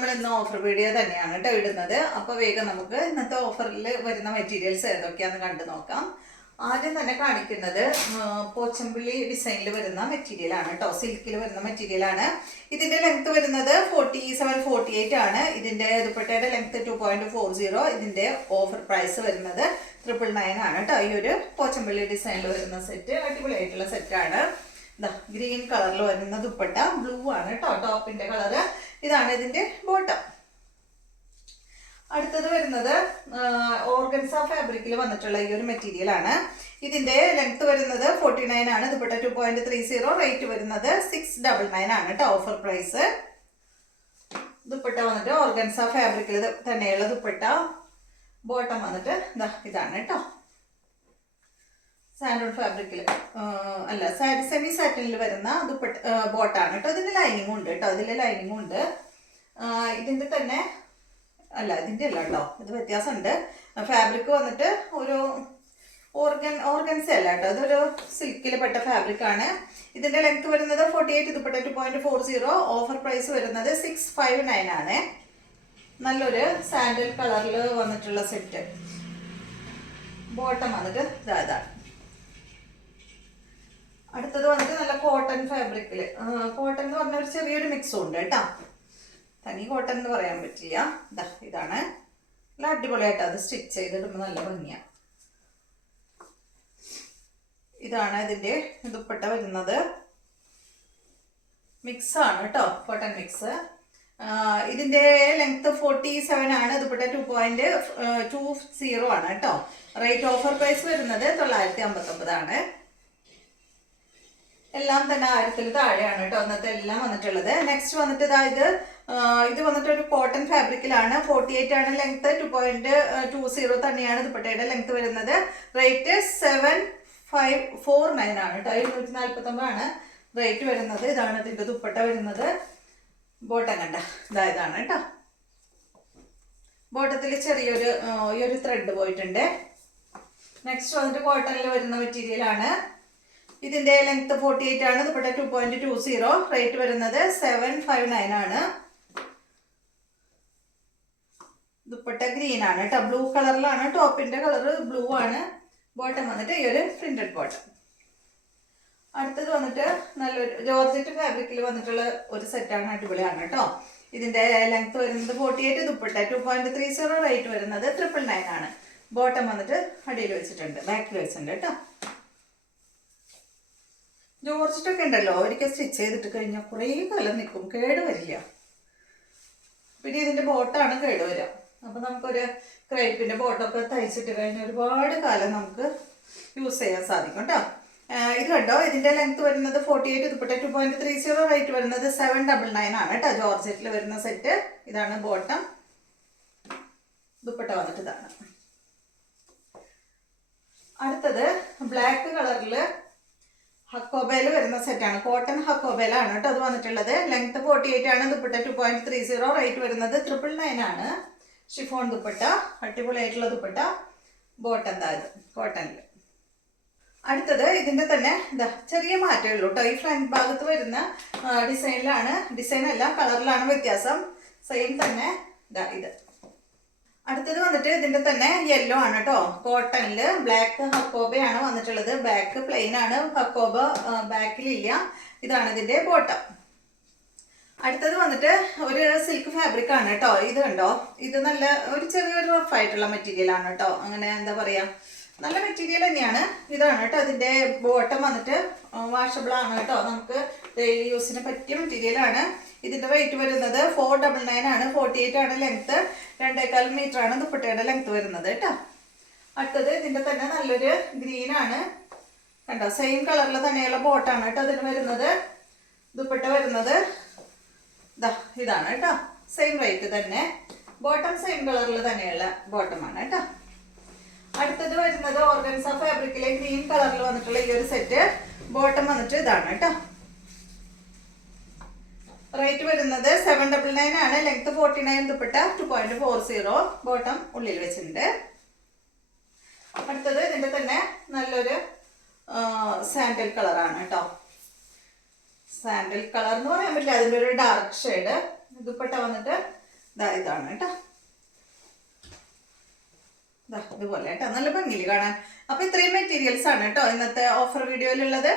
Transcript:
നമ്മൾ ഇന്ന് offer video തന്നെയാണ് കേട്ടോ ഇടുന്നത്. അപ്പോൾ വേഗം നമുക്ക് ഇന്നത്തെ ഓഫറിൽ വരുന്ന മെറ്റീരിയൽസ് ഏതൊക്കെയാണെന്ന് കണ്ടു നോക്കാം. ആദ്യം തന്നെ കാണിക്കുന്നത് പോച്ചമ്പിള്ളി ഡിസൈനിൽ വരുന്ന മെറ്റീരിയൽ ആണ് കേട്ടോ. സിൽക്കിൽ വരുന്ന മെറ്റീരിയൽ ആണ്. ഇതിന്റെ ലെങ്ത് വരുന്നത് 47-48 ആണ്. ഇതിന്റെ ദുപ്പട്ടയുടെ ലെങ്ത് 2.40. ഇതിന്റെ ഓഫർ പ്രൈസ് വരുന്നത് 999 ആണ് കേട്ടോ. ഈ ഒരു പോച്ചമ്പിള്ളി ഡിസൈനിൽ വരുന്ന സെറ്റ് അടിപൊളിയായിട്ടുള്ള സെറ്റാണ്. ഗ്രീൻ കളറിൽ വരുന്ന ദുപ്പട്ട, ബ്ലൂ ആണ് കേട്ടോ ടോപ്പിന്റെ കളറ്. ഇതാണ് ഇതിന്റെ ബോട്ടം. അടുത്തത് വരുന്നത് ഓർഗൻസ ഫാബ്രിക്കിൽ വന്നിട്ടുള്ള ഈ ഒരു മെറ്റീരിയൽ ആണ്. ഇതിന്റെ ലെങ്ത് വരുന്നത് 49 ആണ്. ദുപ്പട്ട 2.30. റേറ്റ് വരുന്നത് 699 ആണ് കേട്ടോ. Offer price. ദുപ്പട്ട വന്നിട്ട് ഓർഗൻസ ഫാബ്രിക്കിൽ തന്നെയുള്ള ദുപ്പട്ട. ബോട്ടം വന്നിട്ട് ഇതാണ് കേട്ടോ. സാൻഡോൺ ഫാബ്രിക്കിൽ അല്ല സെമി സാറ്റിനിൽ വരുന്ന ദുപ്പട്ട ബോട്ടാണ് കേട്ടോ. ഇതിന്റെ ലൈനിങ്ങും ഉണ്ട് കേട്ടോ. ഇതിൽ ലൈനിങ്ങും ഉണ്ട്. ഇതിന്റെ തന്നെ അല്ല, ഇതിന്റെ അല്ല കേട്ടോ, ഇത് വ്യത്യാസമുണ്ട്. ഫാബ്രിക് വന്നിട്ട് ഒരു ഓർഗൻസ അല്ല കേട്ടോ, ഇതൊരു സിൽക്കിൽ പെട്ട ഫാബ്രിക് ആണ്. ഇതിന്റെ ലെങ്ത് വരുന്നത് 48. ദുപ്പട്ട 2.40. ഓഫർ പ്രൈസ് വരുന്നത് 659 ആണ്. നല്ലൊരു സാൻഡൽ കളറിൽ വന്നിട്ടുള്ള സെറ്റ്. ബോട്ടം വന്നിട്ട് ഇതാണ്. അടുത്തത് വന്നിട്ട് നല്ല കോട്ടൺ ഫാബ്രിക്കിൽ. കോട്ടൺ എന്ന് പറഞ്ഞ ഒരു ചെറിയൊരു മിക്സും ഉണ്ട് കേട്ടോ. തനി കോട്ടൺ എന്ന് പറയാൻ പറ്റില്ല. ഇതാണ് നല്ല അടിപൊളിയായിട്ട് അത് സ്റ്റിച്ച് ചെയ്തിടുമ്പോൾ നല്ല ഭംഗിയാണ്. ഇതാണ് ഇതിന്റെ ദുപ്പട്ട വരുന്നത്. മിക്സ് ആണ് കേട്ടോ, കോട്ടൺ മിക്സ്. ഇതിന്റെ ലെങ്ത് 47 ആണ്. ദുപ്പട്ട 2.20 ആണ് കേട്ടോ. റേറ്റ് ഓഫർ പ്രൈസ് വരുന്നത് 959 ആണ്. എല്ലാം തന്നെ 1000-ൽ താഴെയാണ് കേട്ടോ ഇന്നത്തെ എല്ലാം വന്നിട്ടുള്ളത്. നെക്സ്റ്റ് വന്നിട്ട് ഇത് വന്നിട്ട് ഒരു കോട്ടൺ ഫാബ്രിക്കിലാണ്. 48 ആണ് ലെങ്ത്. 2.20 തന്നെയാണ് ദുപ്പട്ടയുടെ ലെങ്ത് വരുന്നത്. റേറ്റ് 7549 ആണ് കേട്ടോ. 749 ആണ് റേറ്റ് വരുന്നത്. ഇതാണ് ഇതിന്റെ ദുപ്പട്ട വരുന്നത്. ബോട്ടം കണ്ട ഇതാണ് കേട്ടോ. ബോട്ടത്തിൽ ചെറിയൊരു ഈ ഒരു ത്രെഡ് പോയിട്ടുണ്ട്. നെക്സ്റ്റ് വന്നിട്ട് കോട്ടണിൽ വരുന്ന മെറ്റീരിയൽ ആണ്. ഇതിന്റെ ലെങ്ത് 48 ആണ്. ദുപ്പട്ട 2.20. റേറ്റ് വരുന്നത് 759 ആണ്. ദുപ്പട്ട ഗ്രീൻ ആണ് കേട്ടോ. ബ്ലൂ കളറിലാണ്. ടോപ്പിന്റെ കളർ ബ്ലൂ ആണ്. ബോട്ടം വന്നിട്ട് ഈ ഒരു പ്രിന്റഡ് ബോട്ടം. അടുത്തത് വന്നിട്ട് നല്ലൊരു ജോർജറ്റ് ഫാബ്രിക്കിൽ വന്നിട്ടുള്ള ഒരു സെറ്റാണ്. അടിപൊളിയാണ് കേട്ടോ. ഇതിന്റെ ലെങ്ത് വരുന്നത് 48. ദുപ്പട്ട 2.30. റേറ്റ് വരുന്നത് 999 ആണ്. ബോട്ടം വന്നിട്ട് അടിയിൽ വെച്ചിട്ടുണ്ട്, ബാക്കിൽ വെച്ചിട്ടുണ്ട് കേട്ടോ. ജോർജറ്റൊക്കെ ഉണ്ടല്ലോ, ഒരിക്കൽ സ്റ്റിച്ച് ചെയ്തിട്ട് കഴിഞ്ഞാൽ കുറേ കാലം നിൽക്കും, കേട് വരില്ല. പിന്നെ ഇതിന്റെ ബോട്ടാണ് കേട് വരിക. അപ്പൊ നമുക്കൊരു ക്രൈപ്പിന്റെ ബോട്ടൊക്കെ തയ്ച്ചിട്ട് കഴിഞ്ഞാൽ ഒരുപാട് കാലം നമുക്ക് യൂസ് ചെയ്യാൻ സാധിക്കും കേട്ടോ. ഇത് കണ്ടോ, ഇതിന്റെ ലെങ്ത് വരുന്നത് 48. ദുപ്പട്ട 2.30. റേറ്റ് വരുന്നത് 799 ആണ് കേട്ടോ. ജോർജറ്റിൽ വരുന്ന സെറ്റ്. ഇതാണ് ബോട്ടം. ദുപ്പട്ട വന്നിട്ട് ഇതാണ്. അടുത്തത് ബ്ലാക്ക് കളറില് ഹക്കോബയിൽ വരുന്ന സെറ്റാണ്. കോട്ടൺ ഹക്കോബയിലാണ് കേട്ടോ അത് വന്നിട്ടുള്ളത്. ലെങ്ത് 48 ആണ്. ദുപ്പട്ട 2.30. റേറ്റ് വരുന്നത് 999 ആണ്. ഷിഫോൺ ദുപ്പട്ട, അടിപൊളിയായിട്ടുള്ള ദുപ്പട്ട. ബോട്ടം കോട്ടണിൽ. അടുത്തത് ഇതിന്റെ തന്നെ ചെറിയ മാറ്റമേ ഉള്ളൂ കേട്ടോ. ഈ ഫ്രണ്ട് ഭാഗത്ത് വരുന്ന ഡിസൈനിലാണ്, ഡിസൈൻ അല്ല കളറിലാണ് വ്യത്യാസം. സെയിം തന്നെ ഇത്. അടുത്തത് വന്നിട്ട് ഇതിന്റെ തന്നെ യെല്ലോ ആണ് കേട്ടോ. കോട്ടണില് ബ്ലാക്ക് ഹക്കോബയാണ് വന്നിട്ടുള്ളത്. ബാക്ക് പ്ലെയിൻ ആണ്, ഹക്കോബ ബാക്കിലില്ല. ഇതാണ് ഇതിന്റെ ബോട്ടം. അടുത്തത് വന്നിട്ട് ഒരു സിൽക്ക് ഫാബ്രിക് ആണ് കേട്ടോ. ഇത് കണ്ടോ, ഇത് നല്ല ഒരു ചെറിയൊരു റഫ് ആയിട്ടുള്ള മെറ്റീരിയൽ ആണ് കേട്ടോ. അങ്ങനെ എന്താ പറയാ, നല്ല മെറ്റീരിയൽ തന്നെയാണ്. ഇതാണ് കേട്ടോ ഇതിന്റെ ബോട്ടം വന്നിട്ട് വാഷബിൾ ആണ് കേട്ടോ. നമുക്ക് ഡെയിലി യൂസിന് പറ്റിയ മെറ്റീരിയൽ ആണ്. ഇതിന്റെ റേറ്റ് വരുന്നത് 499 ആണ്. 48 ആണ് ലെങ്ത്. 2.25 മീറ്റർ ആണ് ദുപ്പട്ടയുടെ ലെങ്ത് വരുന്നത് കേട്ടോ. അടുത്തത് ഇതിന്റെ തന്നെ നല്ലൊരു ഗ്രീൻ ആണ് കണ്ടോ. സെയിം കളറിൽ തന്നെയുള്ള ബോട്ടാണ് കേട്ടോ അതിന് വരുന്നത്. ദുപ്പട്ട വരുന്നത് ഇതാണ് കേട്ടോ. സെയിം റേറ്റ് തന്നെ. ബോട്ടം സെയിം കളറിൽ തന്നെയുള്ള ബോട്ടമാണ് കേട്ടോ. അടുത്തത് വരുന്നത് ഓർഗൻസ ഫാബ്രിക്കിലെ ഗ്രീൻ കളറിൽ വന്നിട്ടുള്ള ഈ ഒരു സെറ്റ്. ബോട്ടം വന്നിട്ട് ഇതാണ് കേട്ടോ. റേറ്റ് വരുന്നത് 799 ആണ്. ലെങ്ത് 49. ദുപ്പട്ട 2.40. ബോട്ടം ഉള്ളിൽ വെച്ചിട്ടുണ്ട്. അടുത്തത് ഇതിന്റെ തന്നെ നല്ലൊരു സാൻഡൽ കളറാണ് കേട്ടോ. സാൻഡൽ കളർ എന്ന് പറയാൻ പറ്റില്ല, അതിൻ്റെ ഒരു ഡാർക്ക് ഷെയ്ഡ്. ദുപ്പട്ട വന്നിട്ട് ഇതാണ് കേട്ടോ. ഇതുപോലെ കേട്ടോ, നല്ല ഭംഗിയിൽ കാണാൻ. അപ്പൊ ഇത്രയും മെറ്റീരിയൽസ് ആണ് കേട്ടോ ഇന്നത്തെ ഓഫർ വീഡിയോയിലുള്ളത്.